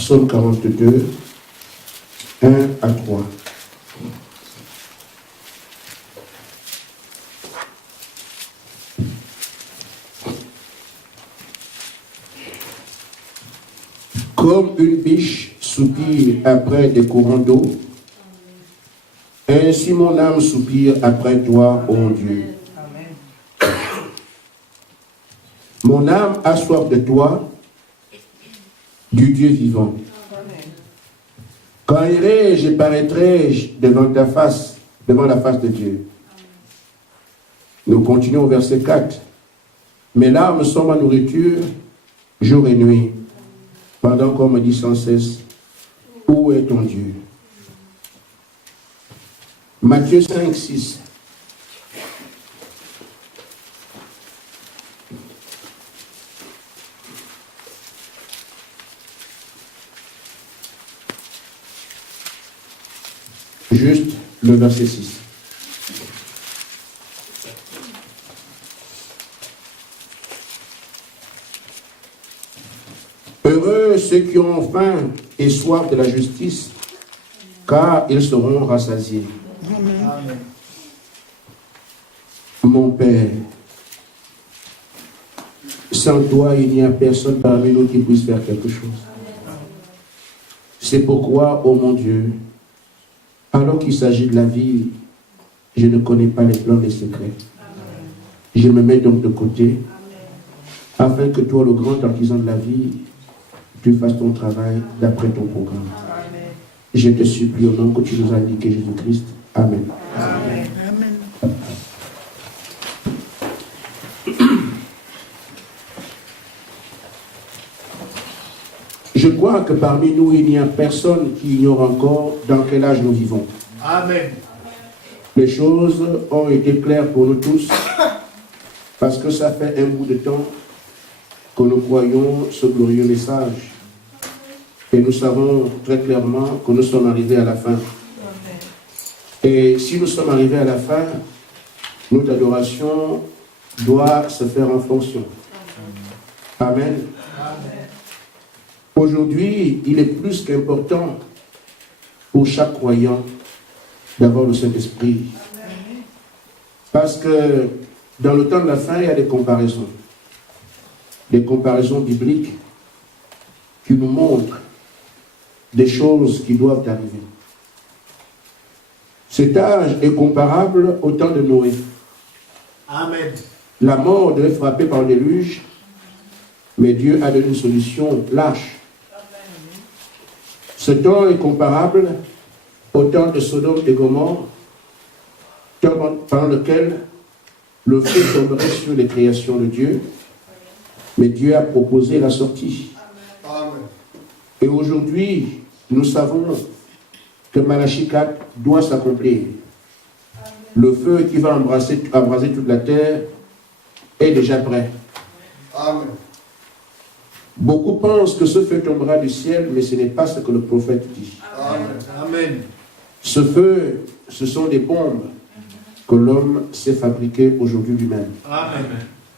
Psaume 42, 1 à 3. Comme une biche soupire après des courants d'eau, ainsi mon âme soupire après toi, ô Dieu. Amen. Mon âme a soif de toi, du Dieu vivant. Amen. Quand irai-je et paraîtrai-je devant ta face, devant la face de Dieu. Amen. Nous continuons au verset 4. Mes larmes sont ma nourriture, jour et nuit. Pendant qu'on me dit sans cesse, où est ton Dieu? Matthieu 5, 6. Juste le verset 6. Heureux ceux qui ont faim et soif de la justice, car ils seront rassasiés. Amen. Mon Père, sans toi, il n'y a personne parmi nous qui puisse faire quelque chose. C'est pourquoi, ô mon Dieu, alors qu'il s'agit de la vie, je ne connais pas les plans des secrets. Je me mets donc de côté, afin que toi, le grand artisan de la vie, tu fasses ton travail d'après ton programme. Amen. Je te supplie au nom que tu nous as indiqué, Jésus-Christ. Amen. Amen. Amen. Je crois que parmi nous, il n'y a personne qui ignore encore dans quel âge nous vivons. Amen. Les choses ont été claires pour nous tous, parce que ça fait un bout de temps que nous croyons ce glorieux message. Et nous savons très clairement que nous sommes arrivés à la fin. Et si nous sommes arrivés à la fin, notre adoration doit se faire en fonction. Amen. Amen. Aujourd'hui, il est plus qu'important pour chaque croyant d'avoir le Saint-Esprit. Parce que dans le temps de la fin, il y a des comparaisons. Des comparaisons bibliques qui nous montrent des choses qui doivent arriver. Cet âge est comparable au temps de Noé. Amen. La mort devait frapper par le déluge, mais Dieu a donné une solution lâche. Amen. Ce temps est comparable au temps de Sodome et Gomorrhe, pendant lequel le feu tomberait sur les créations de Dieu, mais Dieu a proposé la sortie. Amen. Et aujourd'hui, nous savons que Malachie 4 doit s'accomplir. Le feu qui va embraser toute la terre est déjà prêt. Amen. Beaucoup pensent que ce feu tombera du ciel, mais ce n'est pas ce que le prophète dit. Amen. Amen. Ce feu, ce sont des bombes que l'homme s'est fabriquées aujourd'hui lui-même. Amen.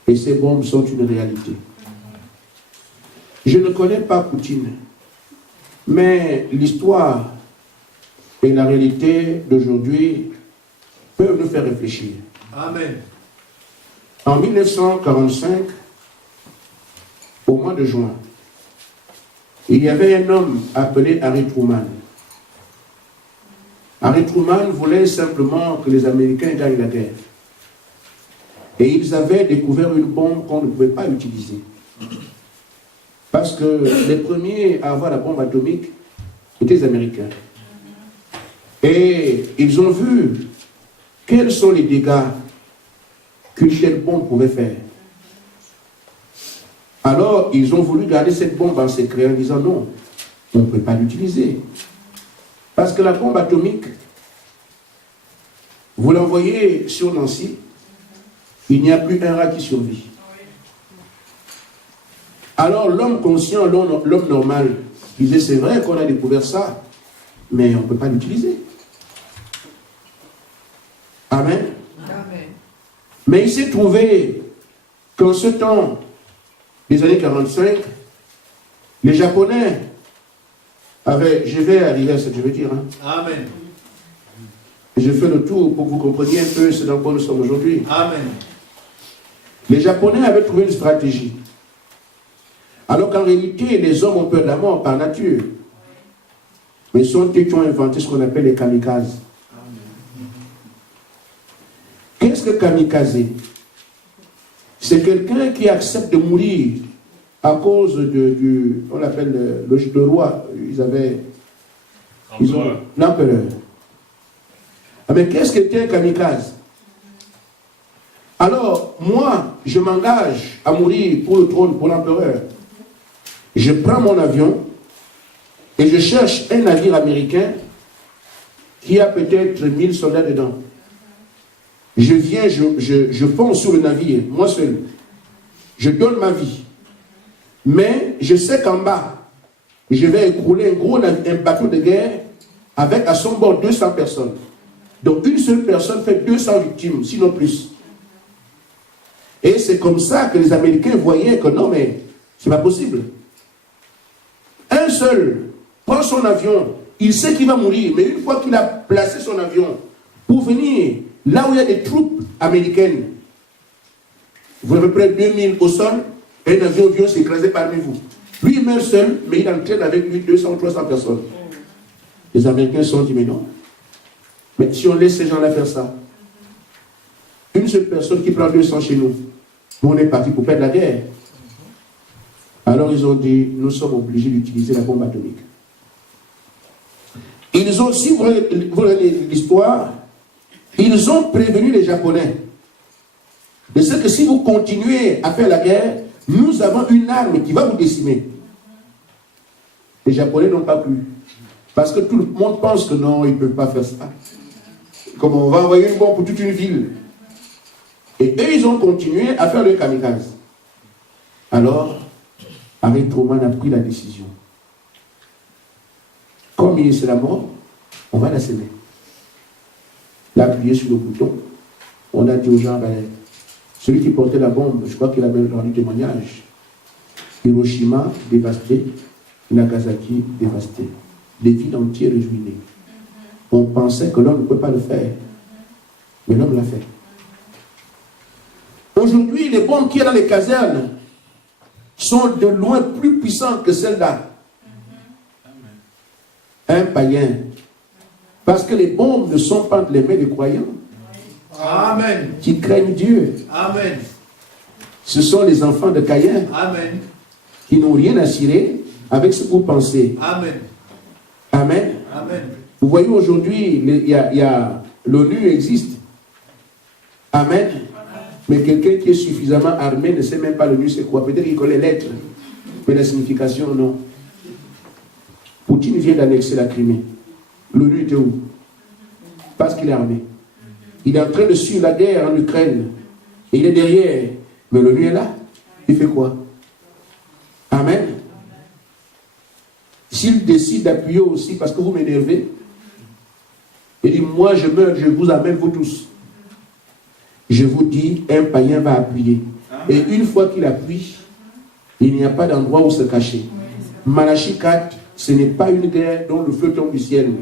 Et ces bombes sont une réalité. Je ne connais pas Poutine, mais l'histoire et la réalité d'aujourd'hui peuvent nous faire réfléchir. Amen. En 1945, au mois de juin, il y avait un homme appelé Harry Truman. Harry Truman voulait simplement que les Américains gagnent la guerre. Et ils avaient découvert une bombe qu'on ne pouvait pas utiliser. Parce que les premiers à avoir la bombe atomique étaient les Américains. Et ils ont vu quels sont les dégâts qu'une telle bombe pouvait faire. Alors, ils ont voulu garder cette bombe en secret en disant non, on ne peut pas l'utiliser. Parce que la bombe atomique, vous l'envoyez sur Nancy, il n'y a plus un rat qui survit. Alors l'homme conscient, l'homme normal, disait c'est vrai qu'on a découvert ça, mais on ne peut pas l'utiliser. Amen. Amen. Mais il s'est trouvé qu'en ce temps des années 45, les Japonais Je vais arriver à ce que je veux dire. Hein. Amen. Je fais le tour pour que vous compreniez un peu ce dans quoi nous sommes aujourd'hui. Amen. Les Japonais avaient trouvé une stratégie. Alors qu'en réalité, les hommes ont peur de la mort par nature. Mais ce sont eux qui ont inventé ce qu'on appelle les kamikazes. Qu'est-ce que kamikaze? C'est quelqu'un qui accepte de mourir à cause on l'appelle le roi. Ils ont l'empereur. Mais qu'est-ce qu'était un kamikaze? Alors, moi, je m'engage à mourir pour le trône, pour l'empereur. Je prends mon avion et je cherche un navire américain qui a peut-être 1000 soldats dedans. Je viens, je fonce sur le navire, moi seul. Je donne ma vie. Mais je sais qu'en bas, je vais écrouler un bateau de guerre avec à son bord 200 personnes. Donc une seule personne fait 200 victimes, sinon plus. Et c'est comme ça que les Américains voyaient que non, mais c'est pas possible. Un seul prend son avion, il sait qu'il va mourir, mais une fois qu'il a placé son avion pour venir là où il y a des troupes américaines, vous avez près de 2000 au sol, et un avion vient s'écraser parmi vous. Lui, il meurt seul, mais il entraîne avec lui 200 ou 300 personnes. Les Américains se sont dit, mais non. Mais si on laisse ces gens-là faire ça, une seule personne qui prend 200 chez nous, on est parti pour perdre la guerre. Alors ils ont dit, nous sommes obligés d'utiliser la bombe atomique. Ils ont, si vous regardez l'histoire, ils ont prévenu les Japonais de ce que si vous continuez à faire la guerre, nous avons une arme qui va vous décimer. Les Japonais n'ont pas pu. Parce que tout le monde pense que non, ils ne peuvent pas faire ça. Comme on va envoyer une bombe pour toute une ville. Et eux, ils ont continué à faire le kamikaze. Alors, Harry Truman a pris la décision. Comme il est la mort, on va la semer. Il a appuyé sur le bouton. On a dit aux gens, ben, celui qui portait la bombe, je crois qu'il a même rendu témoignage. Hiroshima dévasté, Nagasaki dévasté. Les villes entières ruinées. On pensait que l'homme ne peut pas le faire. Mais l'homme l'a fait. Aujourd'hui, les bombes qu'il y a dans les casernes sont de loin plus puissantes que celles-là. Un païen. Parce que les bombes ne sont pas entre les mains des croyants. Amen. Qui craignent Dieu. Amen. Ce sont les enfants de Caïn. Amen. Qui n'ont rien à cirer avec ce que vous pensez. Amen. Amen. Amen. Vous voyez aujourd'hui, l'ONU existe. Amen. Mais quelqu'un qui est suffisamment armé ne sait même pas l'ONU c'est quoi. Peut-être qu'il connaît les lettres, mais la signification, non. Poutine vient d'annexer la Crimée. L'ONU était où? Parce qu'il est armé. Il est en train de suivre la guerre en Ukraine. Et il est derrière. Mais l'ONU est là. Il fait quoi? Amen. S'il décide d'appuyer aussi parce que vous m'énervez, il dit, moi je meurs, je vous amène vous tous. Je vous dis, un païen va appuyer. Et une fois qu'il appuie, il n'y a pas d'endroit où se cacher. Malachie 4, ce n'est pas une guerre dont le feu tombe du ciel.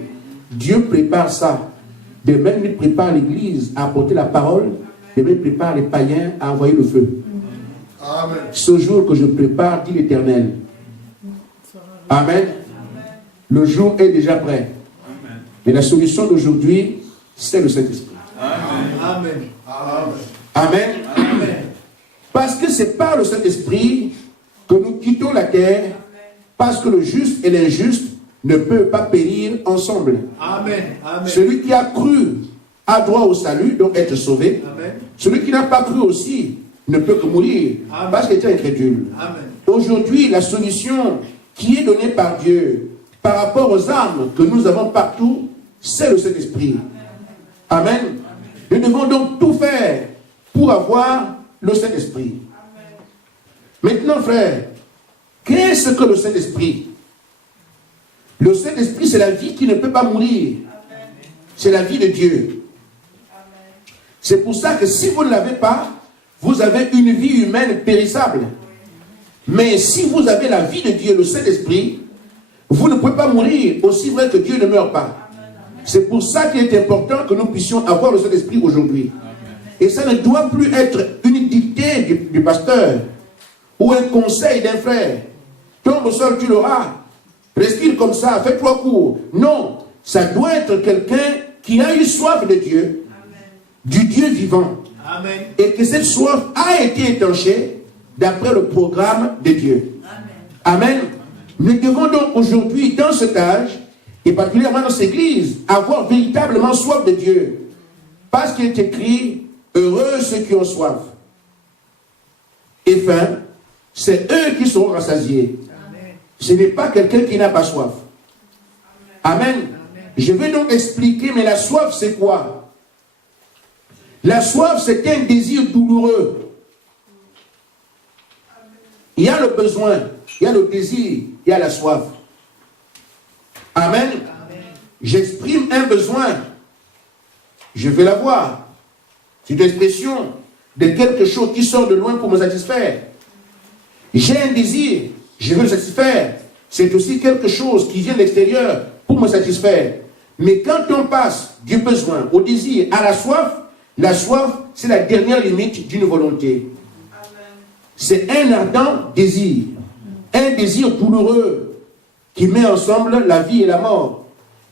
Dieu prépare ça. De même, il prépare l'Église à apporter la parole. De même, il prépare les païens à envoyer le feu. Amen. Ce jour que je prépare, dit l'Éternel. Amen. Le jour est déjà prêt. Amen. Mais la solution d'aujourd'hui, c'est le Saint-Esprit. Amen. Amen. Amen. Amen. Parce que c'est par le Saint-Esprit que nous quittons la terre, parce que le juste et l'injuste ne peuvent pas périr ensemble. Amen. Amen. Celui qui a cru a droit au salut, donc être sauvé. Amen. Celui qui n'a pas cru aussi ne peut que mourir, Amen. Parce qu'il est incrédule. Aujourd'hui, la solution qui est donnée par Dieu par rapport aux armes que nous avons partout, c'est le Saint-Esprit. Amen. Amen. Nous devons donc tout faire pour avoir le Saint-Esprit. Maintenant, frère, qu'est-ce que le Saint-Esprit? Le Saint-Esprit, c'est la vie qui ne peut pas mourir. C'est la vie de Dieu. C'est pour ça que si vous ne l'avez pas, vous avez une vie humaine périssable. Mais si vous avez la vie de Dieu, le Saint-Esprit, Vous ne pouvez pas mourir aussi vrai que Dieu ne meurt pas. C'est pour ça qu'il est important que nous puissions avoir le Saint-Esprit aujourd'hui. Et ça ne doit plus être une dictée du pasteur ou un conseil d'un frère. Tombe au sol, tu l'auras. Respire comme ça, fais 3 coups. Non, ça doit être quelqu'un qui a eu soif de Dieu, du Dieu vivant. Amen. Et que cette soif a été étanchée d'après le programme de Dieu. Amen. Amen. Nous devons donc aujourd'hui, dans cet âge, et particulièrement dans cette église, avoir véritablement soif de Dieu. Parce qu'il est écrit, heureux ceux qui ont soif. Et faim, c'est eux qui seront rassasiés. Amen. Ce n'est pas quelqu'un qui n'a pas soif. Amen. Amen. Je vais donc expliquer, mais la soif, c'est quoi? La soif, c'est un désir douloureux. Il y a le besoin, il y a le désir, il y a la soif. Amen. Amen. J'exprime un besoin. Je vais l'avoir. C'est une expression de quelque chose qui sort de loin pour me satisfaire. J'ai un désir, je veux le satisfaire. C'est aussi quelque chose qui vient de l'extérieur pour me satisfaire. Mais quand on passe du besoin au désir à la soif, c'est la dernière limite d'une volonté. C'est un ardent désir, un désir douloureux qui met ensemble la vie et la mort.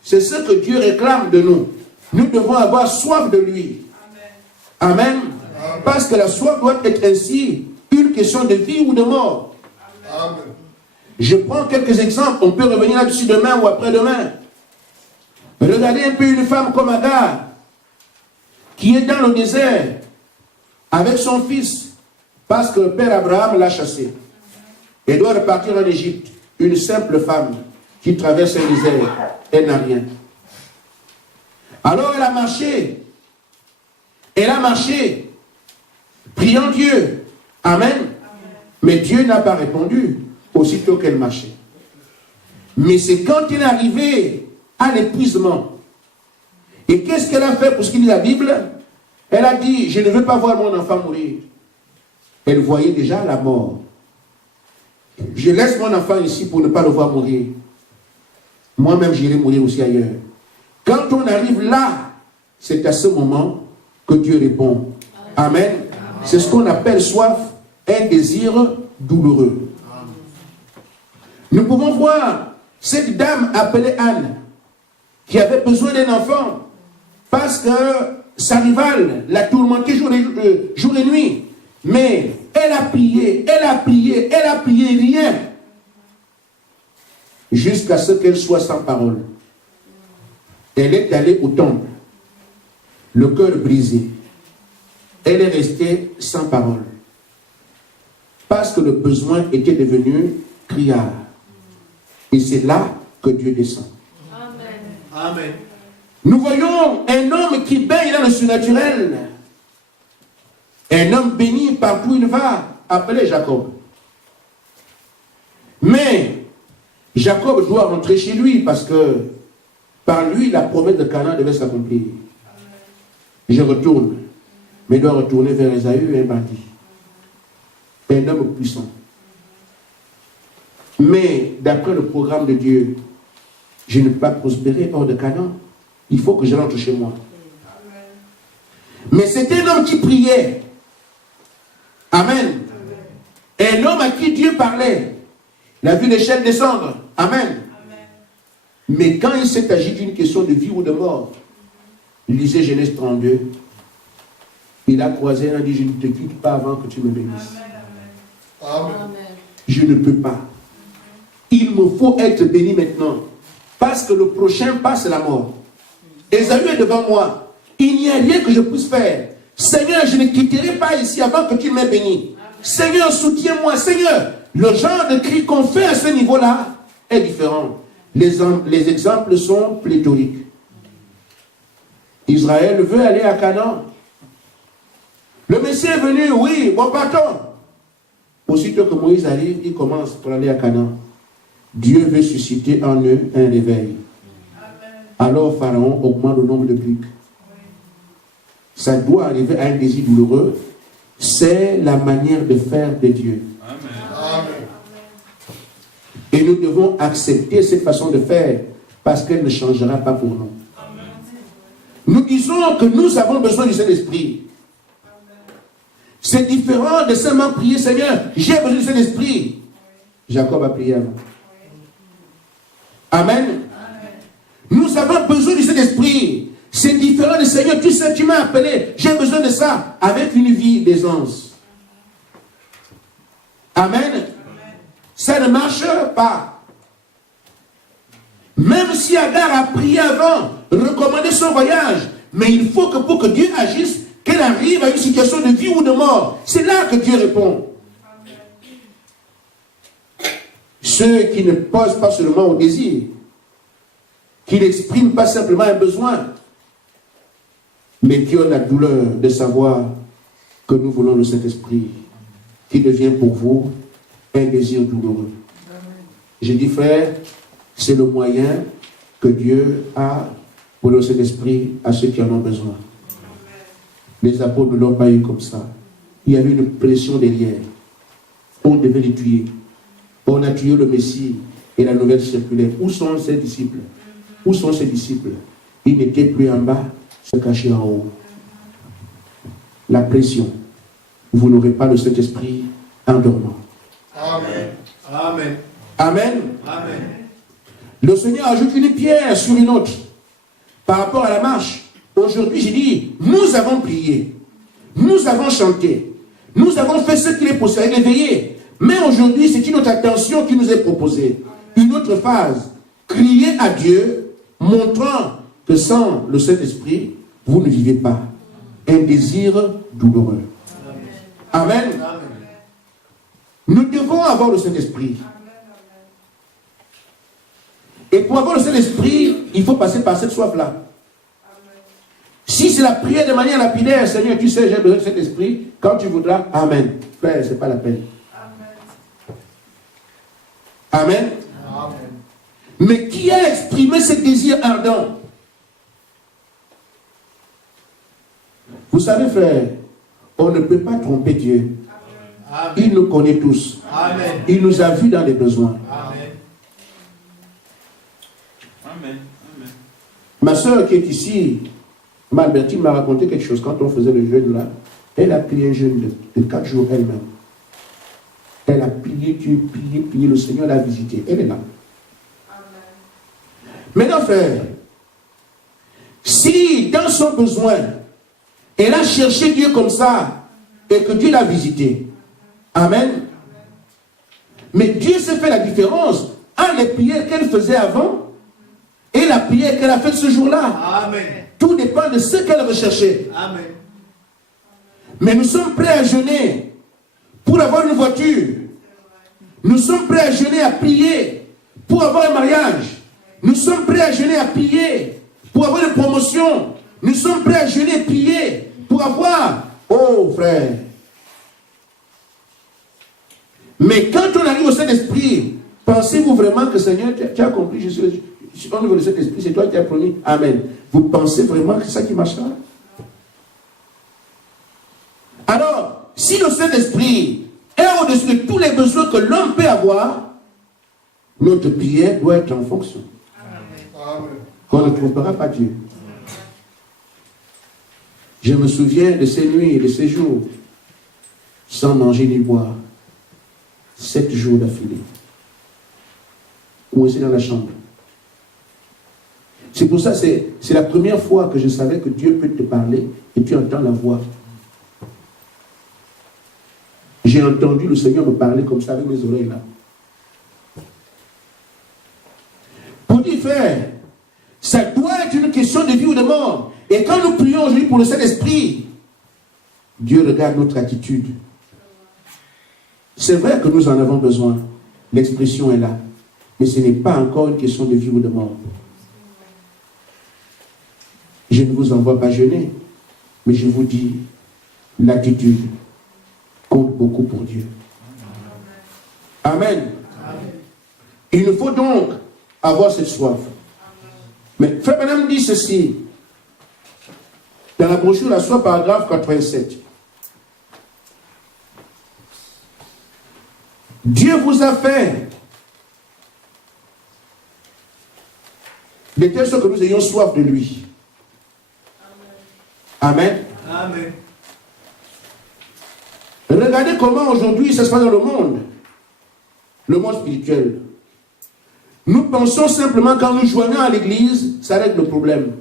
C'est ce que Dieu réclame de nous. Nous devons avoir soif de lui. Amen. Amen. Parce que la soif doit être ainsi une question de vie ou de mort. Amen. Je prends quelques exemples. On peut revenir là-dessus demain ou après-demain. Regardez un peu une femme comme Agar, qui est dans le désert avec son fils, parce que le père Abraham l'a chassé. Elle doit repartir en Égypte. Une simple femme qui traverse un désert. Elle n'a rien. Alors elle a marché. Elle a marché, priant Dieu. Amen. Amen. Mais Dieu n'a pas répondu aussitôt qu'elle marchait. Mais c'est quand elle est arrivée à l'épuisement. Et qu'est-ce qu'elle a fait pour ce qui dit la Bible? Elle a dit, je ne veux pas voir mon enfant mourir. Elle voyait déjà la mort. Je laisse mon enfant ici pour ne pas le voir mourir. Moi-même, j'irai mourir aussi ailleurs. Quand on arrive là, c'est à ce moment que Dieu répond. Amen. Amen. C'est ce qu'on appelle soif, un désir douloureux. Amen. Nous pouvons voir cette dame appelée Anne, qui avait besoin d'un enfant, parce que sa rivale l'a tourmenté jour et nuit. Mais elle a prié, rien. Jusqu'à ce qu'elle soit sans parole. Elle est allée au temple, le cœur brisé. Elle est restée sans parole. Parce que le besoin était devenu criard. Et c'est là que Dieu descend. Amen. Amen. Nous voyons un homme qui baigne dans le surnaturel. Un homme béni partout où il va, appelé Jacob. Mais Jacob doit rentrer chez lui parce que par lui, la promesse de Canaan devait s'accomplir. Je retourne, mais il doit retourner vers Ésaü, un bandit. Un homme puissant. Mais d'après le programme de Dieu, je ne peux pas prospérer hors de Canaan. Il faut que je rentre chez moi. Mais c'est un homme qui priait. Amen. Un homme à qui Dieu parlait. Il a vu les chaînes descendre. Amen. Amen. Mais quand il s'est agi d'une question de vie ou de mort, il lisait Genèse 32. Il a croisé un et a dit, je ne te quitte pas avant que tu me bénisses. Amen. Amen. Je ne peux pas. Il me faut être béni maintenant. Parce que le prochain pas, c'est la mort. Ésaü est devant moi. Il n'y a rien que je puisse faire. Seigneur, je ne quitterai pas ici avant que tu m'aies béni. Seigneur, soutiens-moi. Seigneur, le genre de cri qu'on fait à ce niveau-là est différent. Les exemples sont pléthoriques. Israël veut aller à Canaan. Le Messie est venu, oui, bon, partons. Aussitôt que Moïse arrive, il commence pour aller à Canaan. Dieu veut susciter en eux un réveil. Amen. Alors Pharaon augmente le nombre de briques. Oui. Ça doit arriver à un désir douloureux. C'est la manière de faire de Dieu. Amen. Amen. Et nous devons accepter cette façon de faire parce qu'elle ne changera pas pour nous. Amen. Nous disons que nous avons besoin du Saint-Esprit. C'est différent de seulement prier, Seigneur, j'ai besoin du Saint-Esprit. Jacob a prié avant. Amen. Amen. Nous avons besoin du Saint-Esprit. C'est différent de Seigneur, tu sais, tu m'as appelé, j'ai besoin de ça, avec une vie d'aisance. Amen. Amen. Ça ne marche pas. Même si Agar a prié avant, recommandé son voyage, mais il faut que pour que Dieu agisse, qu'elle arrive à une situation de vie ou de mort. C'est là que Dieu répond. Amen. Ceux qui ne posent pas seulement au désir, qui n'expriment pas simplement un besoin, mais qui ont la douleur de savoir que nous voulons le Saint-Esprit, qui devient pour vous un désir douloureux. J'ai dit, frère, c'est le moyen que Dieu a pour le Saint-Esprit à ceux qui en ont besoin. Les apôtres ne l'ont pas eu comme ça. Il y avait une pression derrière. On devait les tuer. On a tué le Messie et la nouvelle circulaire. Où sont ses disciples? Où sont ses disciples? Ils n'étaient plus en bas, se cachaient en haut. La pression. Vous n'aurez pas le Saint-Esprit en dormant. Amen. Amen. Amen. Amen. Le Seigneur ajoute une pierre sur une autre. Par rapport à la marche. Aujourd'hui, j'ai dit, nous avons prié, nous avons chanté, nous avons fait ce qu'il est possible, éveillé. Mais aujourd'hui, c'est une autre attention qui nous est proposée. Une autre phase. Crier à Dieu, montrant que sans le Saint-Esprit, vous ne vivez pas. Un désir douloureux. Amen. Amen. Nous devons avoir le Saint-Esprit. Et pour avoir le Saint-Esprit, il faut passer par cette soif-là. Si c'est la prière de manière lapidaire, Seigneur, tu sais, j'ai besoin de cet esprit, quand tu voudras, Amen. Frère, ce n'est pas la peine. Amen. Amen. Mais qui a exprimé ce désir ardent? Vous savez, frère, on ne peut pas tromper Dieu. Amen. Il nous connaît tous. Amen. Il nous a vus dans les besoins. Amen. Amen. Amen. Ma soeur qui est ici, Malbertine m'a raconté quelque chose quand on faisait le jeûne là. Elle a prié un jeûne de 4 jours elle-même. Elle a prié, le Seigneur l'a visité. Elle est là. Amen. Maintenant, frère, si dans son besoin, elle a cherché Dieu comme ça, et que Dieu l'a visité, Amen. Mais Dieu s'est fait la différence entre les prières qu'elle faisait avant et la prière qu'elle a faite ce jour-là. Amen. Tout dépend de ce qu'elle recherchait. Amen. Mais nous sommes prêts à jeûner pour avoir une voiture. Nous sommes prêts à jeûner, à prier pour avoir un mariage. Nous sommes prêts à jeûner, à prier pour avoir une promotion. Nous sommes prêts à jeûner, prier pour avoir... Oh frère. Mais quand on arrive au Saint-Esprit, pensez-vous vraiment que Seigneur, tu as compris, je suis... Au niveau de cet esprit, c'est toi qui as promis. Amen. Vous pensez vraiment que c'est ça qui marchera? Alors, si le Saint-Esprit est au-dessus de tous les besoins que l'homme peut avoir, notre prière doit être en fonction. Amen. On ne trompera pas Dieu. Je me souviens de ces nuits et de ces jours sans manger ni boire. 7 jours d'affilée. Coincé dans la chambre. C'est pour ça, c'est la première fois que je savais que Dieu peut te parler et tu entends la voix. J'ai entendu le Seigneur me parler comme ça avec mes oreilles là. Pour dire, frère, ça doit être une question de vie ou de mort. Et quand nous prions aujourd'hui pour le Saint-Esprit, Dieu regarde notre attitude. C'est vrai que nous en avons besoin. L'expression est là. Mais ce n'est pas encore une question de vie ou de mort. Je ne vous envoie pas jeûner, mais je vous dis, l'attitude compte beaucoup pour Dieu. Amen. Amen. Il nous faut donc avoir cette soif. Mais Frère Branham dit ceci, dans la brochure La Soif, paragraphe 87. Dieu vous a fait de telle sorte que nous ayons soif de lui. Amen. Amen. Regardez comment aujourd'hui ça se passe dans le monde spirituel. Nous pensons simplement quand nous joignons à l'église, ça règle le problème.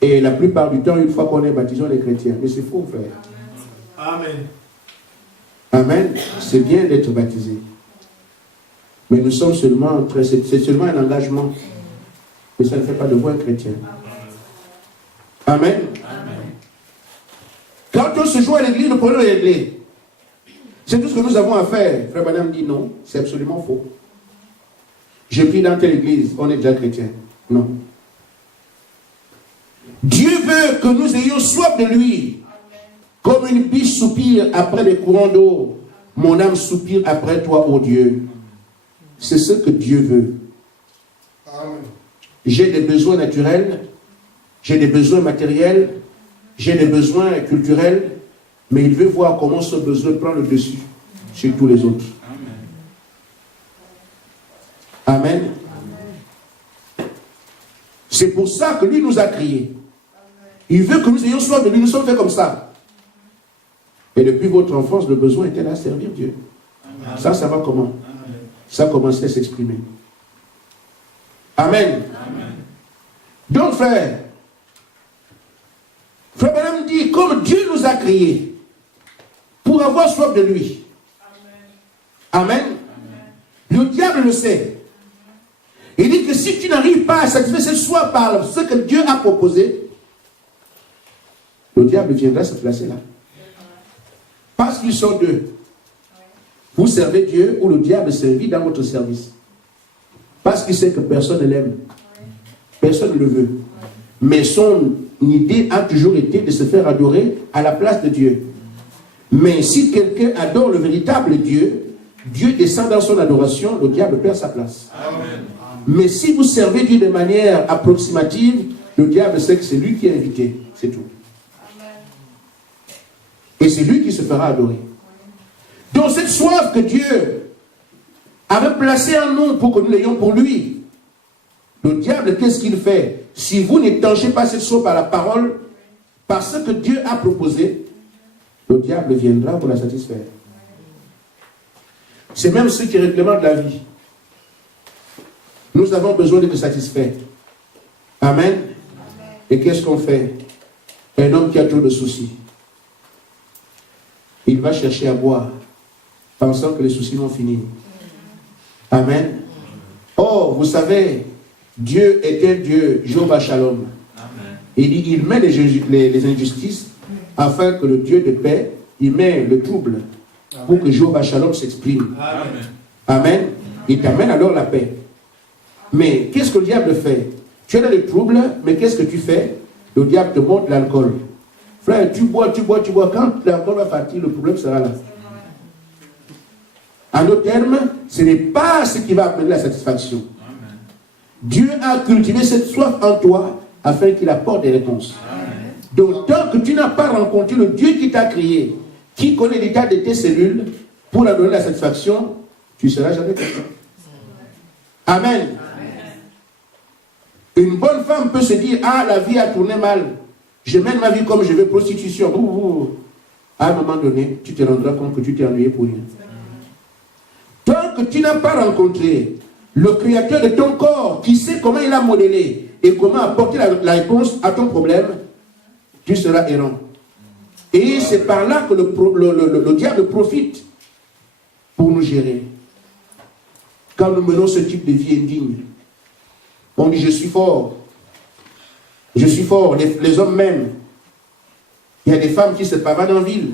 Et la plupart du temps, une fois qu'on est baptisé, on est chrétien. Mais c'est faux, frère. Amen. Amen. C'est bien d'être baptisé. Mais nous sommes seulement, c'est seulement un engagement. Mais ça ne fait pas de vous un chrétien. Amen. Amen. Quand on se joint à l'église, le problème est réglé. C'est tout ce que nous avons à faire. Frère Madame dit non, c'est absolument faux. Je prie dans telle église, on est déjà chrétien. Non. Dieu veut que nous ayons soif de lui. Comme une biche soupire après les courants d'eau, mon âme soupire après toi, ô Dieu. C'est ce que Dieu veut. Amen. J'ai des besoins naturels, j'ai des besoins matériels, j'ai des besoins culturels, mais il veut voir comment ce besoin prend le dessus sur tous les autres. Amen. Amen. C'est pour ça que lui nous a créés. Il veut que nous ayons soif de lui, nous sommes faits comme ça. Et depuis votre enfance, le besoin était là à servir Dieu. Amen. Ça va comment? Amen. Ça commençait à s'exprimer. Amen. Amen. Donc, frère Branham dit, comme Dieu nous a créés pour avoir soif de lui. Amen. Amen. Le diable le sait. Il dit que si tu n'arrives pas à satisfaire cette soif par ce que Dieu a proposé, le diable viendra se placer là. Parce qu'ils sont deux. Vous servez Dieu ou le diable servit dans votre service. Parce qu'il sait que personne ne l'aime. Personne ne le veut. Mais son idée a toujours été de se faire adorer à la place de Dieu. Mais si quelqu'un adore le véritable Dieu, Dieu descend dans son adoration, le diable perd sa place. Amen. Mais si vous servez Dieu de manière approximative, le diable sait que c'est lui qui est invité. C'est tout. Et c'est lui qui se fera adorer. Donc cette soif que Dieu avait placée en nous pour que nous l'ayons pour lui, le diable, qu'est-ce qu'il fait? Si vous n'étanchez pas cette soif par la parole, par ce que Dieu a proposé, le diable viendra pour la satisfaire. C'est même ce qui réglemente la vie. Nous avons besoin d'être satisfaits. Amen. Et qu'est-ce qu'on fait? Un homme qui a trop de soucis, il va chercher à boire, pensant que les soucis vont finir. Amen. Or, vous savez, Dieu est un Dieu, Jéhovah Shalom. Il dit, il met les injustices afin que le Dieu de paix, il met le trouble pour que Jéhovah Shalom s'exprime. Amen. Amen. Il t'amène alors la paix. Mais qu'est-ce que le diable fait? Tu es dans le trouble, mais qu'est-ce que tu fais? Le diable te montre l'alcool. Frère, tu bois. Quand l'alcool va partir, le problème sera là. En d'autres termes, ce n'est pas ce qui va amener la satisfaction. Amen. Dieu a cultivé cette soif en toi afin qu'il apporte des réponses. Amen. Donc, tant que tu n'as pas rencontré le Dieu qui t'a créé, qui connaît l'état de tes cellules, pour la donner la satisfaction, tu ne seras jamais content. Amen. Amen. Une bonne femme peut se dire, ah, la vie a tourné mal. Je mène ma vie comme je veux, prostitution. À un moment donné, tu te rendras compte que tu t'es ennuyé pour rien. Tant que tu n'as pas rencontré le créateur de ton corps, qui sait comment il a modélé et comment apporter la réponse à ton problème, tu seras errant. Et c'est par là que le diable profite pour nous gérer. Quand nous menons ce type de vie indigne, on dit je suis fort. Je suis fort. Les hommes même. Il y a des femmes qui se pavadent en ville,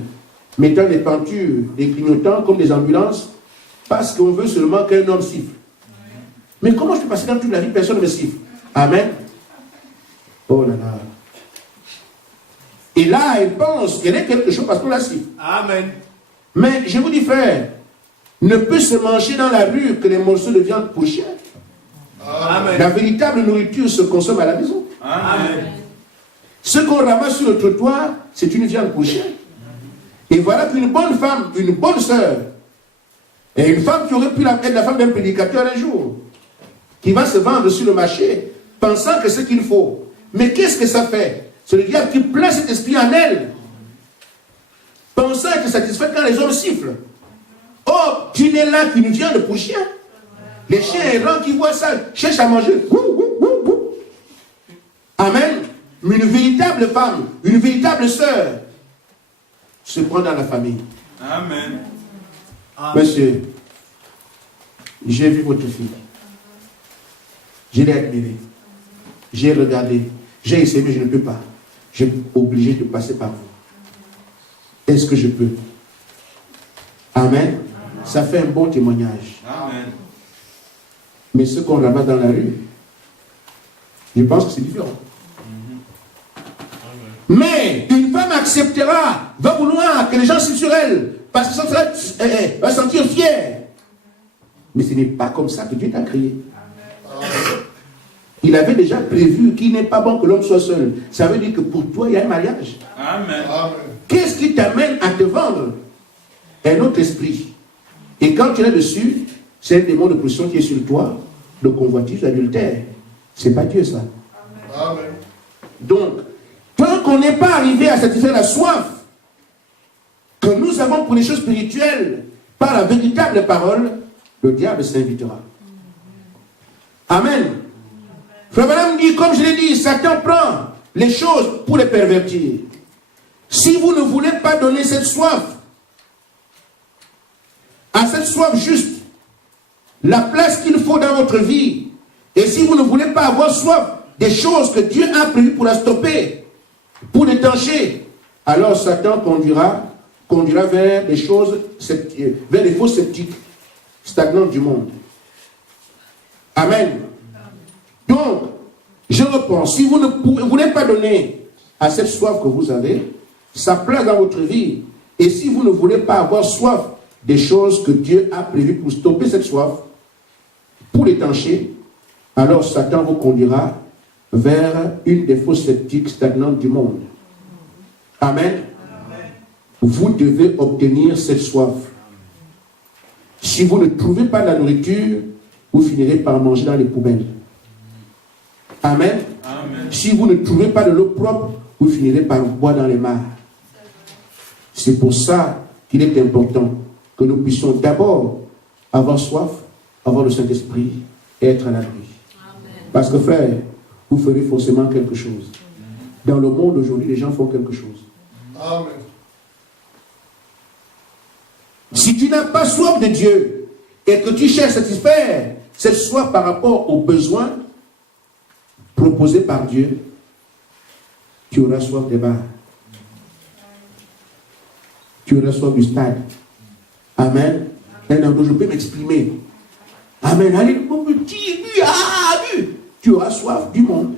mettant des peintures, des clignotants comme des ambulances, parce qu'on veut seulement qu'un homme siffle. Mais comment je peux passer dans toute la vie, personne ne me siffle? Amen. Oh là là. Et là, elle pense qu'elle est quelque chose parce qu'on la siffle. Amen. Mais je vous dis, frère, ne peut se manger dans la rue que les morceaux de viande pour chien. Amen. La véritable nourriture se consomme à la maison. Amen. Ce qu'on ramasse sur le trottoir, c'est une viande pour chien. Et voilà qu'une bonne femme, une bonne sœur, et une femme qui aurait pu être la femme d'un prédicateur un jour, qui va se vendre sur le marché, pensant que c'est ce qu'il faut. Mais qu'est-ce que ça fait? C'est le diable qui place cet esprit en elle, pensant être satisfait quand les hommes sifflent. Or, tu n'es là qu'une viande pour chien. Les chiens errants qui voient ça cherchent à manger. Amen. Mais une véritable femme, une véritable sœur, se prend dans la famille. Amen. Monsieur, j'ai vu votre fille. Je l'ai admirée. J'ai regardé. J'ai essayé, mais je ne peux pas. Je suis obligé de passer par vous. Est-ce que je peux? Amen. Ça fait un bon témoignage. Amen. Mais ce qu'on ramasse dans la rue, je pense que c'est différent. Mais une femme acceptera, va vouloir que les gens s'y sur elle, parce qu'elle va se sentir fière. Mais ce n'est pas comme ça que Dieu t'a créé. Il avait déjà prévu qu'il n'est pas bon que l'homme soit seul. Ça veut dire que pour toi, il y a un mariage. Amen. Qu'est-ce qui t'amène à te vendre? Un autre esprit. Et quand tu es dessus, c'est un démon de pression qui est sur toi, de convoitise, d'adultère. C'est pas Dieu, ça. Amen. Donc, tant qu'on n'est pas arrivé à satisfaire la soif que nous avons pour les choses spirituelles par la véritable parole, le diable s'invitera. Amen. Frère Branham dit, comme je l'ai dit, Satan prend les choses pour les pervertir. Si vous ne voulez pas donner cette soif, à cette soif juste, la place qu'il faut dans votre vie, et si vous ne voulez pas avoir soif des choses que Dieu a prévues pour la stopper, pour l'étancher, alors Satan conduira vers des choses, vers les faux sceptiques, stagnants du monde. Amen. Donc, je reprends, si vous ne voulez pas donner à cette soif que vous avez, sa place dans votre vie, et si vous ne voulez pas avoir soif des choses que Dieu a prévues pour stopper cette soif, pour l'étancher, alors Satan vous conduira vers une des faux sceptiques stagnantes du monde. Amen. Vous devez obtenir cette soif. Si vous ne trouvez pas la nourriture, vous finirez par manger dans les poubelles. Amen. Amen. Si vous ne trouvez pas de l'eau propre, vous finirez par boire dans les mares. C'est pour ça qu'il est important que nous puissions d'abord avoir soif, avoir le Saint-Esprit et être à l'abri. Parce que frère, vous ferez forcément quelque chose. Dans le monde aujourd'hui, les gens font quelque chose. Amen. Si tu n'as pas soif de Dieu et que tu cherches à satisfaire cette soif par rapport aux besoins proposés par Dieu, tu auras soif des bars. Tu auras soif du stade. Amen. Maintenant, je peux m'exprimer. Amen. Allez, mon petit, tu auras soif du monde.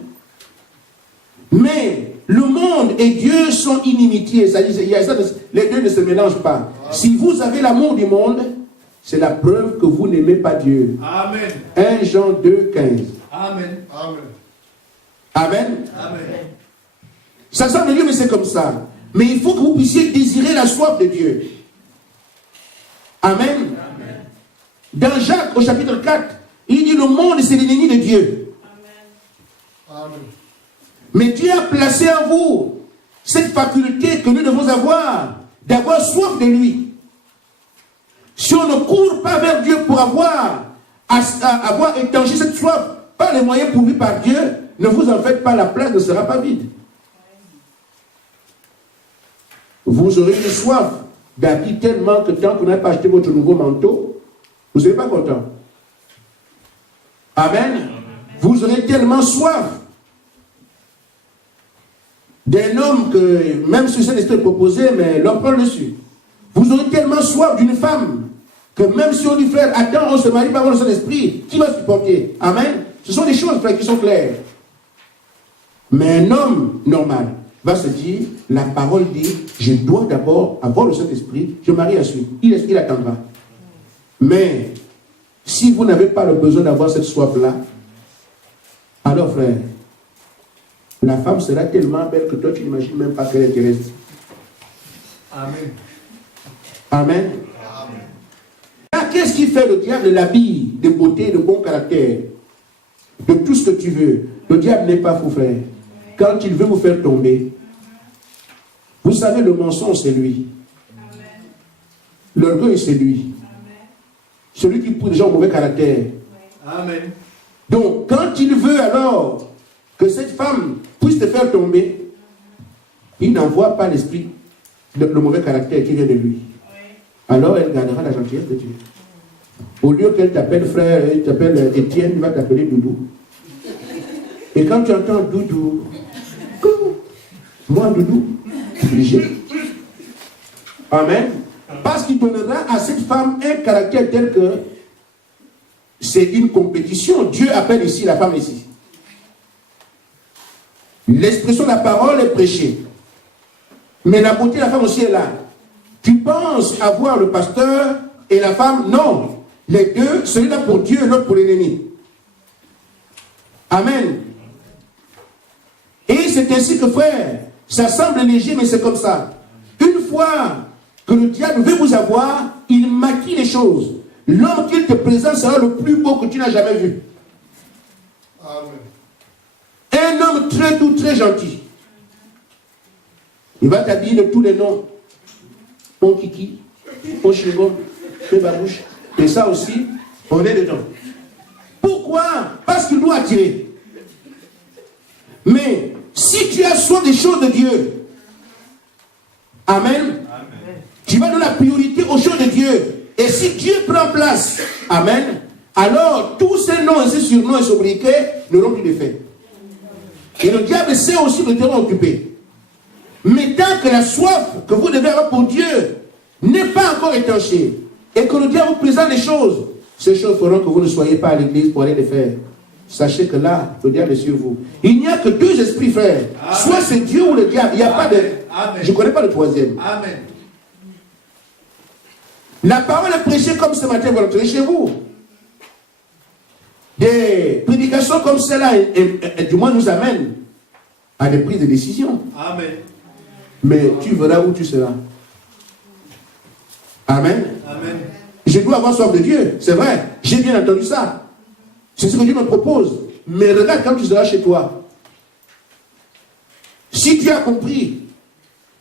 Mais le monde et Dieu sont inimitiés. Les deux ne se mélangent pas. Si vous avez l'amour du monde, c'est la preuve que vous n'aimez pas Dieu. Amen. 1 Jean 2, 15. Amen. Amen. Amen. Amen. Ça semble de Dieu, mais c'est comme ça. Mais il faut que vous puissiez désirer la soif de Dieu. Amen. Amen. Dans Jacques, au chapitre 4, il dit le monde, c'est l'ennemi de Dieu. Amen. Mais Dieu a placé en vous cette faculté que nous devons avoir, d'avoir soif de lui. Si on ne court pas vers Dieu pour avoir étanché cette soif par les moyens pourvus par Dieu, ne vous en faites pas, la place ne sera pas vide. Vous aurez une soif d'habits tellement que tant que vous n'avez pas acheté votre nouveau manteau, vous ne serez pas content. Amen. Vous aurez tellement soif d'un homme que, même si c'est l'esprit proposé, mais l'homme prend le dessus. Vous aurez tellement soif d'une femme que même si on dit, frère, attends, on se marie pas avant le Saint-Esprit, qui va supporter? Amen. Ce sont des choses, frère, qui sont claires. Mais un homme normal va se dire, la parole dit, je dois d'abord avoir le Saint-Esprit, je marie ensuite. Il attendra. Mais, si vous n'avez pas le besoin d'avoir cette soif-là, alors frère, la femme sera tellement belle que toi tu n'imagines même pas qu'elle est terrestre. Amen. Amen. Là, qu'est-ce qui fait le diable? L'habille de beauté et de bon caractère. de tout ce que tu veux. Le diable n'est pas fou, frère. Quand il veut vous faire tomber, vous savez, le mensonge, c'est lui. L'orgueil, c'est lui. Celui qui pousse les gens au mauvais caractère. Amen. Donc, quand il veut alors que cette femme puisse te faire tomber, il n'envoie pas l'esprit, le mauvais caractère qui vient de lui. Alors, elle gardera la gentillesse de Dieu. Au lieu qu'elle t'appelle frère, elle t'appelle Étienne, il va t'appeler Doudou. Et quand tu entends Doudou, moi Doudou, obligé. Amen. Parce qu'il donnera à cette femme un caractère tel que c'est une compétition. Dieu appelle ici la femme ici. L'expression de la parole est prêchée. Mais la beauté de la femme aussi est là. Tu penses avoir le pasteur et la femme? Non. Les deux, celui-là pour Dieu et l'autre pour l'ennemi. Amen. Et c'est ainsi que, frère, ça semble léger, mais c'est comme ça. Une fois que le diable veut vous avoir, il maquille les choses. L'homme qu'il te présente sera le plus beau que tu n'as jamais vu. Amen. Un homme très doux, très gentil. Il va t'habiller de tous les noms. Mon kiki, mon chigon, mon babouche. Et ça aussi, on est dedans. Pourquoi? Parce qu'il doit attirer. Mais si tu as soin des choses de Dieu, amen, tu vas donner la priorité aux choses de Dieu. Et si Dieu prend place, amen, alors tous ces noms et ces surnoms et sobriquets n'auront plus d'effet. Et le diable sait aussi le terrain occupé. Mais tant que la soif que vous devez avoir pour Dieu n'est pas encore étanchée, et que le diable vous présente les choses, ces choses feront que vous ne soyez pas à l'église pour aller les faire. Sachez que là, le diable est sur vous. Il n'y a que deux esprits, frères. Amen. Soit c'est Dieu ou le diable. Il n'y a pas de... Amen. Je ne connais pas le troisième. Amen. La parole est prêchée comme ce matin, vous l'entendez chez vous. Des prédications comme celle-là, du moins, nous amènent à des prises de décision. Amen. Mais tu verras où tu seras. Amen. Amen. Je dois avoir soif de Dieu, c'est vrai. J'ai bien entendu ça. C'est ce que Dieu me propose. Mais regarde quand tu seras chez toi. Si tu as compris,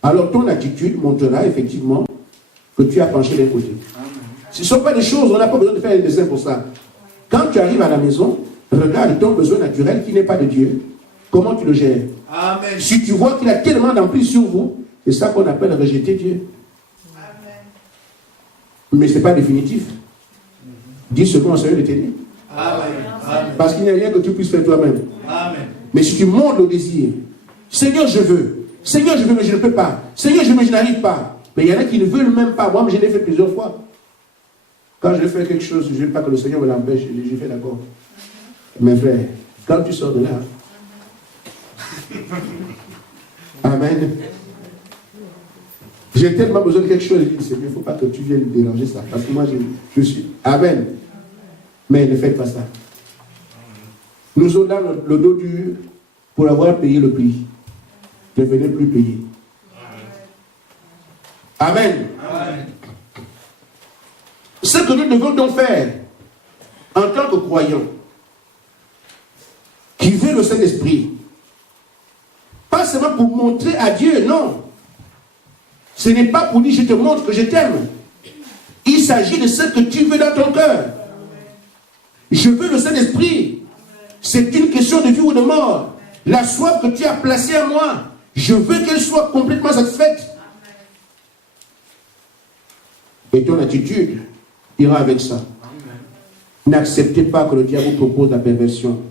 alors ton attitude montrera effectivement que tu as penché d'un côté. Ce ne sont pas des choses, on n'a pas besoin de faire un dessin pour ça. Quand tu arrives à la maison, regarde ton besoin naturel qui n'est pas de Dieu. Comment tu le gères? Amen. Si tu vois qu'il a tellement d'emprise sur vous, c'est ça qu'on appelle rejeter Dieu. Amen. Mais ce n'est pas définitif. Dis ce qu'on Seigneur de t'aider. Amen. Parce qu'il n'y a rien que tu puisses faire toi-même. Amen. Mais si tu montres le désir, Seigneur, je veux. Seigneur, je veux, mais je ne peux pas. Seigneur, je veux, mais je n'arrive pas. Mais il y en a qui ne veulent même pas. Moi, je l'ai fait plusieurs fois. Quand je fais quelque chose, je ne veux pas que le Seigneur me l'empêche. Je fais d'accord. Mes frères, quand tu sors de là, amen. J'ai tellement besoin de quelque chose. Je dis, Seigneur, il ne faut pas que tu viennes déranger ça. Parce que moi, je suis. Amen. Mais ne faites pas ça. Nous avons le dos dur pour avoir payé le prix. Ne venez plus payer. Amen. Amen. Ce que nous devons donc faire en tant que croyants qui veut le Saint-Esprit, pas seulement pour montrer à Dieu, non. Ce n'est pas pour dire je te montre que je t'aime. Il s'agit de ce que tu veux dans ton cœur. Je veux le Saint-Esprit. C'est une question de vie ou de mort. La soif que tu as placée en moi, je veux qu'elle soit complètement satisfaite. Et ton attitude ira avec ça. N'acceptez pas que le diable vous propose la perversion.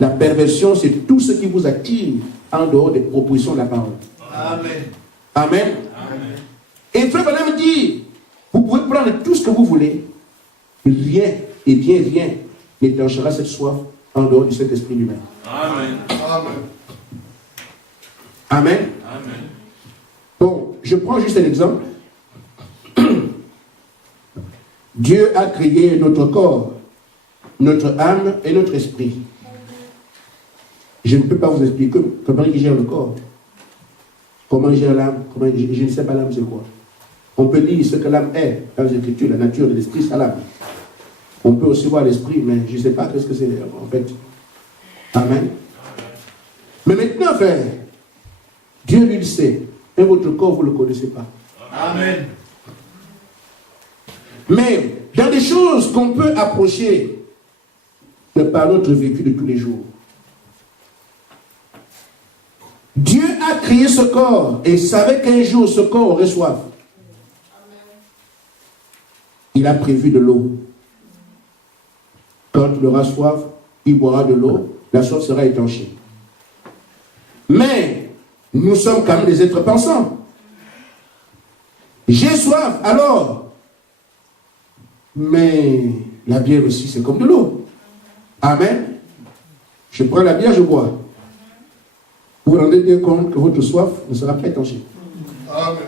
La perversion, c'est tout ce qui vous attire en dehors des propositions de la parole. Amen. Amen. Amen. Et Frère Branham dit, vous pouvez prendre tout ce que vous voulez, rien, et bien rien, n'étanchera cette soif en dehors du Saint-Esprit lui-même. Amen. Amen. Amen. Amen. Bon, je prends juste un exemple. Dieu a créé notre corps, notre âme et notre esprit. Je ne peux pas vous expliquer comment il gère le corps. Comment il gère l'âme. Je ne sais pas l'âme c'est quoi. On peut lire ce que l'âme est dans les Écritures, la nature de l'esprit, c'est l'âme. On peut aussi voir l'esprit, mais je ne sais pas ce que c'est en fait. Amen. Mais maintenant, frère, Dieu lui le sait. Et votre corps, vous ne le connaissez pas. Amen. Mais dans des choses qu'on peut approcher par notre vécu de tous les jours, Dieu a créé ce corps et savait qu'un jour ce corps aurait soif. Il a prévu de l'eau. Quand il aura soif, il boira de l'eau, la soif sera étanchée. Mais nous sommes quand même des êtres pensants. J'ai soif, alors. Mais la bière aussi, c'est comme de l'eau. Amen. Je prends la bière, je bois. Vous vous rendez bien compte que votre soif ne sera pas étanchée. Amen.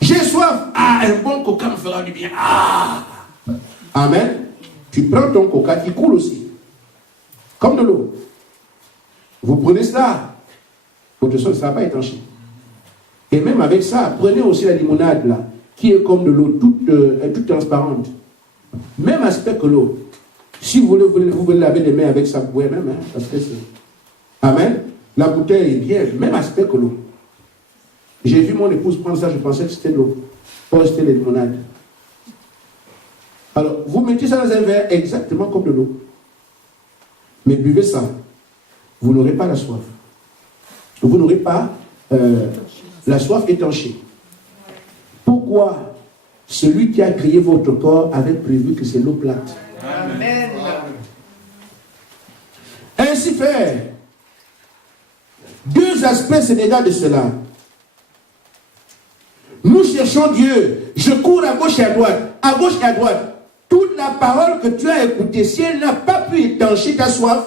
J'ai soif. Ah, un bon coca me fera du bien. Ah. Amen. Tu prends ton coca qui coule aussi. Comme de l'eau. Vous prenez cela. Votre soif ne sera pas étanchée. Et même avec ça, prenez aussi la limonade là, qui est comme de l'eau, toute transparente. Même aspect que l'eau. Si vous voulez laver les mains avec ça, vous pouvez même, hein, parce que c'est... Amen. La bouteille est bien, même aspect que l'eau. J'ai vu mon épouse prendre ça, je pensais que c'était de l'eau. Oh, c'était la limonade. Alors, vous mettez ça dans un verre exactement comme de l'eau. Mais buvez ça. Vous n'aurez pas la soif. Vous n'aurez pas la soif étanchée. Pourquoi? Celui qui a créé votre corps avait prévu que c'est l'eau plate. Amen. Ainsi fait, deux aspects sénégalais de cela. Nous cherchons Dieu. Je cours à gauche et à droite. À gauche et à droite. Toute la parole que tu as écoutée, si elle n'a pas pu étancher ta soif,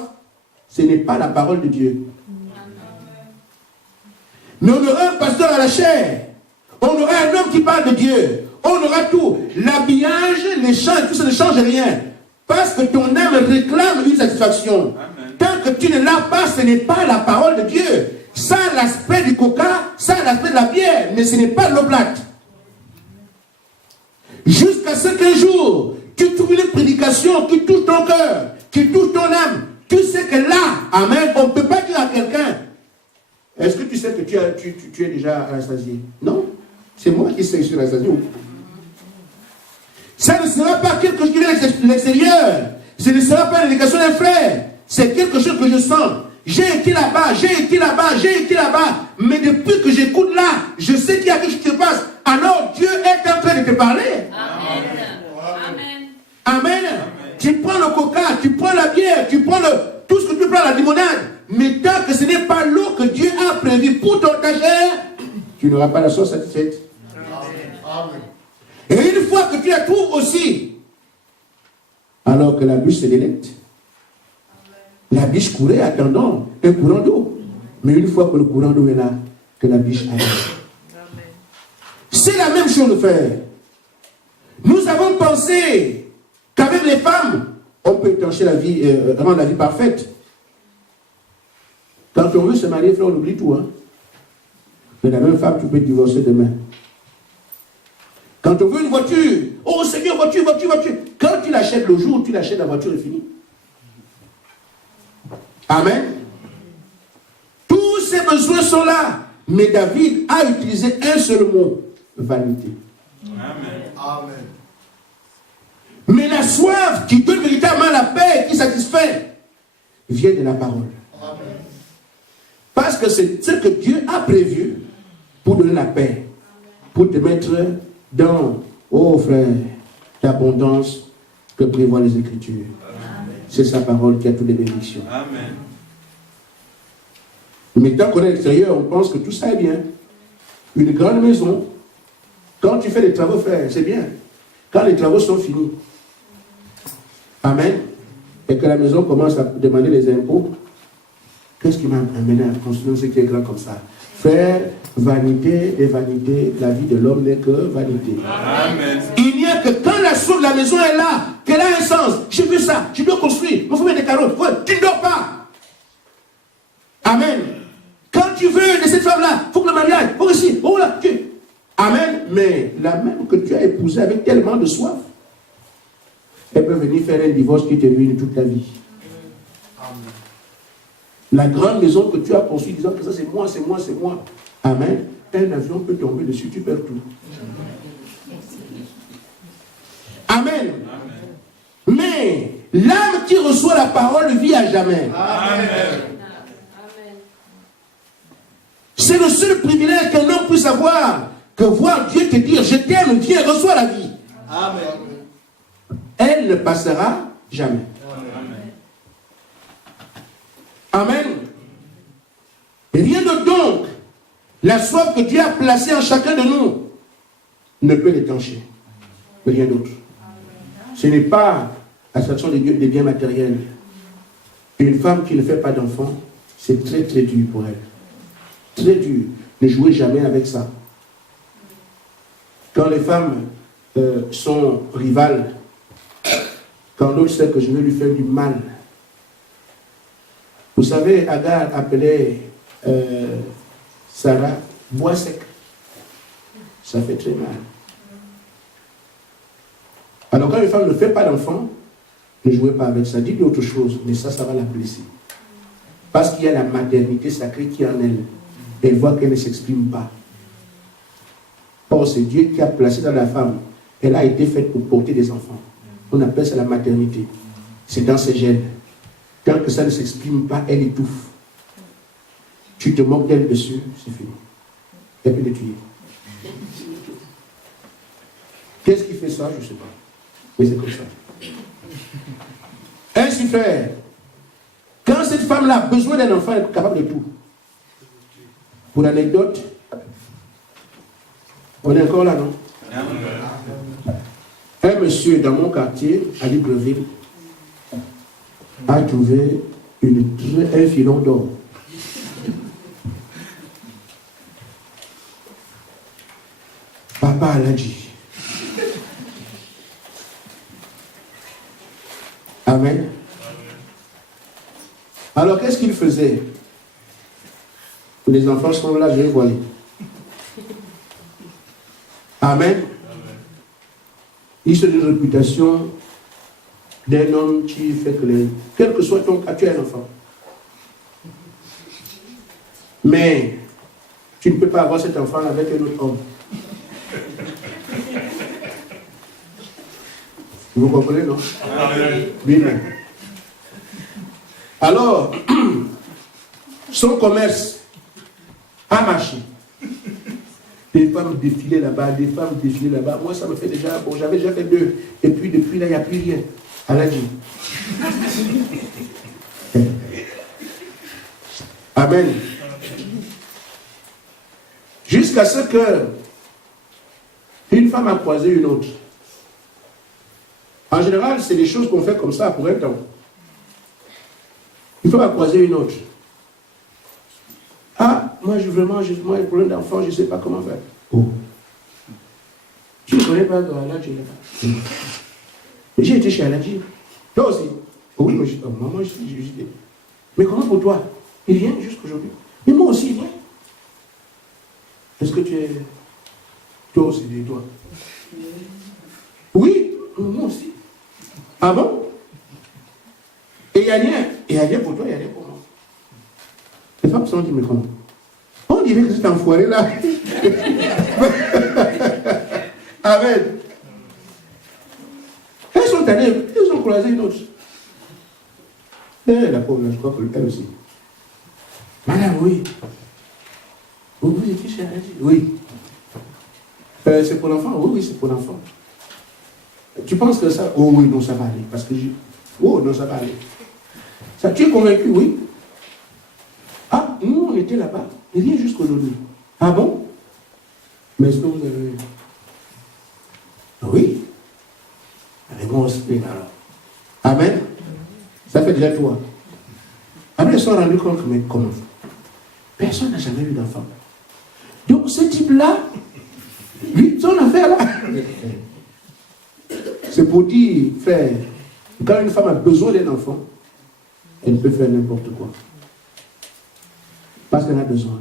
ce n'est pas la parole de Dieu. Mais on aura un pasteur à la chair. On aura un homme qui parle de Dieu. On aura tout. L'habillage, les chants, tout ça ne change rien. Parce que ton âme réclame une satisfaction. Amen. Tant que tu ne l'as pas, ce n'est pas la parole de Dieu. Ça a l'aspect du coca, ça a l'aspect de la bière, mais ce n'est pas l'eau plate. Jusqu'à ce qu'un jour, tu trouves une prédication qui touche ton cœur, qui touche ton âme. Tu sais que là, amen, on ne peut pas dire à quelqu'un, est-ce que tu sais que tu es déjà rassasié? Non, c'est moi qui sais que je suis rassasié. Ça ne sera pas quelque chose qui vient de l'extérieur. Ce ne sera pas l'indication d'un frère. C'est quelque chose que je sens. J'ai été là-bas, j'ai été là-bas, j'ai été là-bas. Mais depuis que j'écoute là, je sais qu'il y a quelque chose qui se passe. Alors Dieu est en train de te parler. Amen. Amen. Amen. Tu prends le coca, tu prends la bière, tu prends tout ce que tu prends, la limonade. Mais tant que ce n'est pas l'eau que Dieu a prévue pour ton chair, tu n'auras pas la sauce satisfaite. Amen. Et une fois que tu la trouves aussi, alors que la bûche se délecte. La biche courait attendant un courant d'eau. Mais une fois que le courant d'eau est là, que la biche arrive. C'est la même chose de faire. Nous avons pensé qu'avec les femmes, on peut étancher la vie, rendre la vie parfaite. Quand on veut se marier, frère, on oublie tout. Hein? Mais la même femme, tu peux te divorcer demain. Quand on veut une voiture, oh Seigneur, voiture. Quand tu l'achètes le jour où tu l'achètes, la voiture est finie. Amen. Tous ces besoins sont là. Mais David a utilisé un seul mot, vanité. Amen. Amen. Mais la soif qui donne véritablement la paix, qui satisfait, vient de la parole. Amen. Parce que c'est ce que Dieu a prévu pour donner la paix, pour te mettre dans, oh frère, l'abondance que prévoient les Écritures. C'est sa parole qui a toutes les bénédictions. Amen. Mais tant qu'on est à l'extérieur, on pense que tout ça est bien. Une grande maison, quand tu fais les travaux, frère, c'est bien. Quand les travaux sont finis, amen, et que la maison commence à demander les impôts, qu'est-ce qui m'a amené à construire ce qui est grand comme ça? Frère, vanité et vanité, la vie de l'homme n'est que vanité. Amen. Il n'y a que quand la source de la maison est là, qu'elle a un sens. Je veux ça, je dois construire, il faut mettre des carreaux. Tu ne dors pas. Amen. Quand tu veux de cette femme-là, il faut que le mariage, il faut aussi, oh là, tu... Amen. Mais la même que tu as épousée avec tellement de soif, elle peut venir faire un divorce qui te ruine toute ta vie. Amen. La grande maison que tu as construite disant que ça c'est moi, c'est moi, c'est moi. Amen. Un avion peut tomber dessus, tu perds tout. Amen. Mais l'âme qui reçoit la parole vit à jamais. Amen. C'est le seul privilège qu'un homme puisse avoir, que voir Dieu te dire, je t'aime, viens, reçois la vie. Amen. Elle ne passera jamais. Amen. Rien de donc, la soif que Dieu a placée en chacun de nous ne peut l'étancher. Rien d'autre. Ce n'est pas la satisfaction des biens matériels. Une femme qui ne fait pas d'enfant, c'est très très dur pour elle. Très dur. Ne jouez jamais avec ça. Quand les femmes sont rivales, quand l'autre sait que je vais lui faire du mal. Vous savez, Agar appelait Sarah bois sec. Ça fait très mal. Alors quand une femme ne fait pas d'enfant, ne jouez pas avec ça. Dites-lui autre chose, mais ça va la blesser. Parce qu'il y a la maternité sacrée qui est en elle. Elle voit qu'elle ne s'exprime pas. Or, c'est Dieu qui a placé dans la femme. Elle a été faite pour porter des enfants. On appelle ça la maternité. C'est dans ses gènes. Tant que ça ne s'exprime pas, elle étouffe. Tu te moques d'elle dessus, c'est fini. Elle peut le tuer. Qu'est-ce qui fait ça? Je ne sais pas. Mais c'est comme ça. Ainsi fait, quand cette femme-là a besoin d'un enfant, elle est capable de tout. Pour l'anecdote, on est encore là, non? Un monsieur dans mon quartier, à Libreville, a trouvé un filon d'or. Papa l'a dit. Amen. Alors qu'est-ce qu'il faisait? Les enfants sont là, je vais voir. Amen. Il se donne une réputation d'un homme qui fait que quel que soit ton cas, tu es un enfant. Mais tu ne peux pas avoir cet enfant avec un autre homme. Vous comprenez, non? Oui, mais. Alors, son commerce a marché. Des femmes défilaient là-bas, des femmes défilaient là-bas. Moi, ça me fait déjà... Bon, j'avais déjà fait 2. Et puis, depuis là, il n'y a plus rien. Allah dit. Amen. Jusqu'à ce que une femme a croisé une autre. En général, c'est des choses qu'on fait comme ça pour un temps. Une femme a croisé une autre. Ah, moi, j'ai un problème d'enfant, je ne sais pas comment faire. Oh. Tu ne connais pas Aladji là-bas? J'ai été chez Aladji. Toi aussi? Oh oui, mais maman, mais comment pour toi? Il vient jusqu'aujourd'hui. Mais moi aussi, il vient. Est-ce que tu es... Toi aussi, dis-toi. Oui, moi aussi. Ah bon? Et il n'y a rien. Il n'y a rien pour toi, il n'y a rien pour moi. Les femmes se sont dit, mais comment? On dirait que c'est enfoiré là. Amen. Elles sont allées, elles ont croisé une autre. Et la pauvre, je crois qu'elle aussi. Madame, oui. Vous étiez chez elle? Oui. C'est pour l'enfant? Oui, c'est pour l'enfant. Tu penses que ça... Oh oui, non, ça va aller. Parce que oh non, ça va aller. Ça, tu es convaincu? Oui. Ah, nous, on était là-bas. Il vient jusqu'aujourd'hui. Ah bon? Mais est-ce que vous avez... Oui. La réponse est alors. Amen. Ça fait déjà 3. Après, ils se sont rendus compte que, mais comment? Personne n'a jamais eu d'enfant. Donc, ce type-là, lui, son affaire là, c'est pour dire, frère, quand une femme a besoin d'un enfant, elle peut faire n'importe quoi. Parce qu'elle a besoin.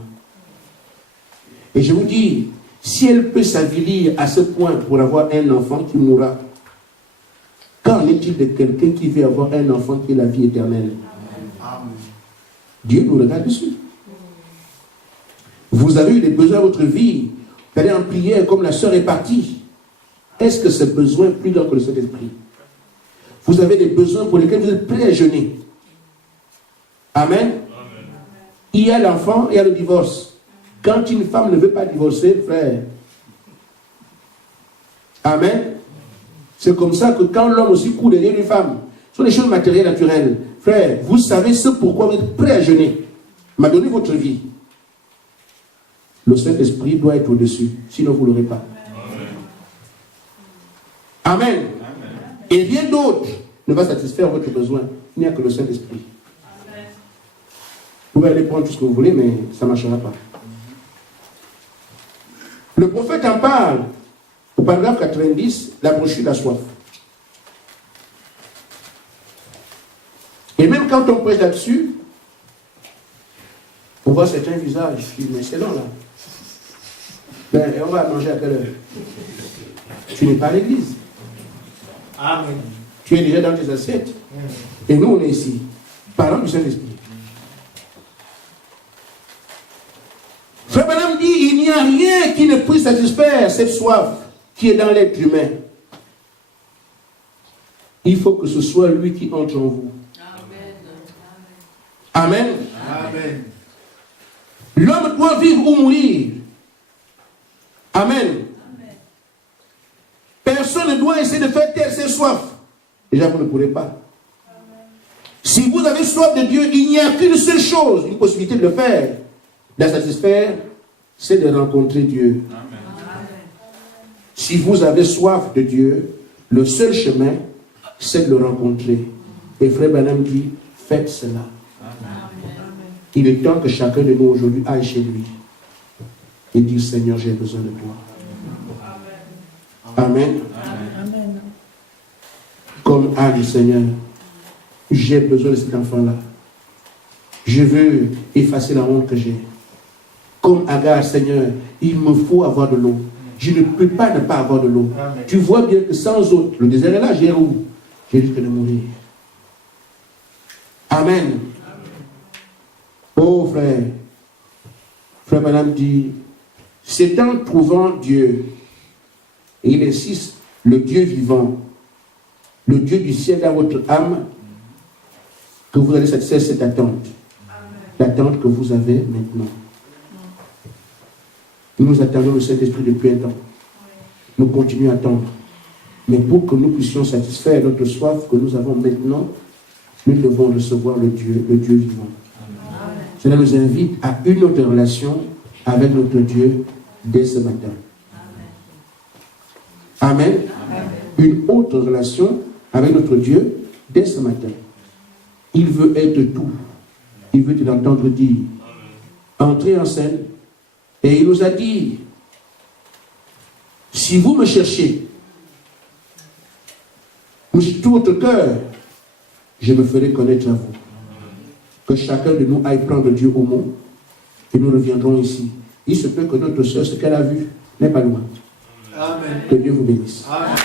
Et je vous dis, si elle peut s'avilir à ce point pour avoir un enfant qui mourra, qu'en est-il de quelqu'un qui veut avoir un enfant qui est la vie éternelle? Amen. Dieu nous regarde dessus. Vous avez eu des besoins dans votre vie. Vous allez en prière comme la sœur est partie. Est-ce que ce besoin est plus grand que le Saint-Esprit? Vous avez des besoins pour lesquels vous êtes prêts à jeûner. Amen. Amen. Il y a l'enfant et il y a le divorce. Quand une femme ne veut pas divorcer, frère. Amen. C'est comme ça que quand l'homme aussi court derrière une femme, ce sont des choses matérielles, naturelles. Frère, vous savez ce pourquoi vous êtes prêt à jeûner. M'a donné votre vie. Le Saint-Esprit doit être au-dessus. Sinon, vous ne l'aurez pas. Amen. Amen. Et rien d'autre ne va satisfaire votre besoin. Il n'y a que le Saint-Esprit. Vous pouvez aller prendre tout ce que vous voulez, mais ça ne marchera pas. Le prophète en parle. Au paragraphe 90, la brochure, la soif. Et même quand on prêche là-dessus, on voit certains visages. Je dis, mais c'est long là. Ben, et on va manger à quelle heure? Tu n'es pas à l'église. Amen. Tu es déjà dans tes assiettes. Et nous, on est ici. Parlons du Saint-Esprit. Frère Branham dit, il n'y a rien qui ne puisse satisfaire cette soif qui est dans l'être humain. Il faut que ce soit lui qui entre en vous. Amen. Amen. L'homme doit vivre ou mourir. Amen. Amen. Personne ne doit essayer de faire taire ses soifs. Déjà, vous ne pourrez pas. Amen. Si vous avez soif de Dieu, il n'y a qu'une seule chose, une possibilité de le faire, de la satisfaire, c'est de rencontrer Dieu. Amen. Amen. Si vous avez soif de Dieu, le seul chemin, c'est de le rencontrer. Et Frère Branham dit, faites cela. Il est temps que chacun de nous aujourd'hui aille chez lui et dise, Seigneur, j'ai besoin de toi. Amen. Amen. Comme a dit Seigneur, j'ai besoin de cet enfant-là. Je veux effacer la honte que j'ai. Comme Agar, Seigneur, il me faut avoir de l'eau. Je ne peux pas ne pas avoir de l'eau. Tu vois bien que sans eau, le désert est là, j'ai où? J'ai risque de mourir. Amen. Oh frère, Frère Branham dit, c'est en trouvant Dieu, et il insiste, le Dieu vivant, le Dieu du ciel dans votre âme, que vous allez satisfaire cette attente. L'attente que vous avez maintenant. Nous attendons le Saint-Esprit depuis un temps. Nous continuons à attendre. Mais pour que nous puissions satisfaire notre soif que nous avons maintenant, nous devons recevoir le Dieu vivant. Cela nous invite à une autre relation avec notre Dieu dès ce matin. Amen. Amen. Une autre relation avec notre Dieu dès ce matin. Il veut être tout. Il veut t'entendre dire, entrer en scène. Et il nous a dit, si vous me cherchez, tout votre cœur, je me ferai connaître à vous. Que chacun de nous aille prendre Dieu au mot et nous reviendrons ici. Il se peut que notre soeur, ce qu'elle a vu, n'est pas loin. Amen. Que Dieu vous bénisse. Amen.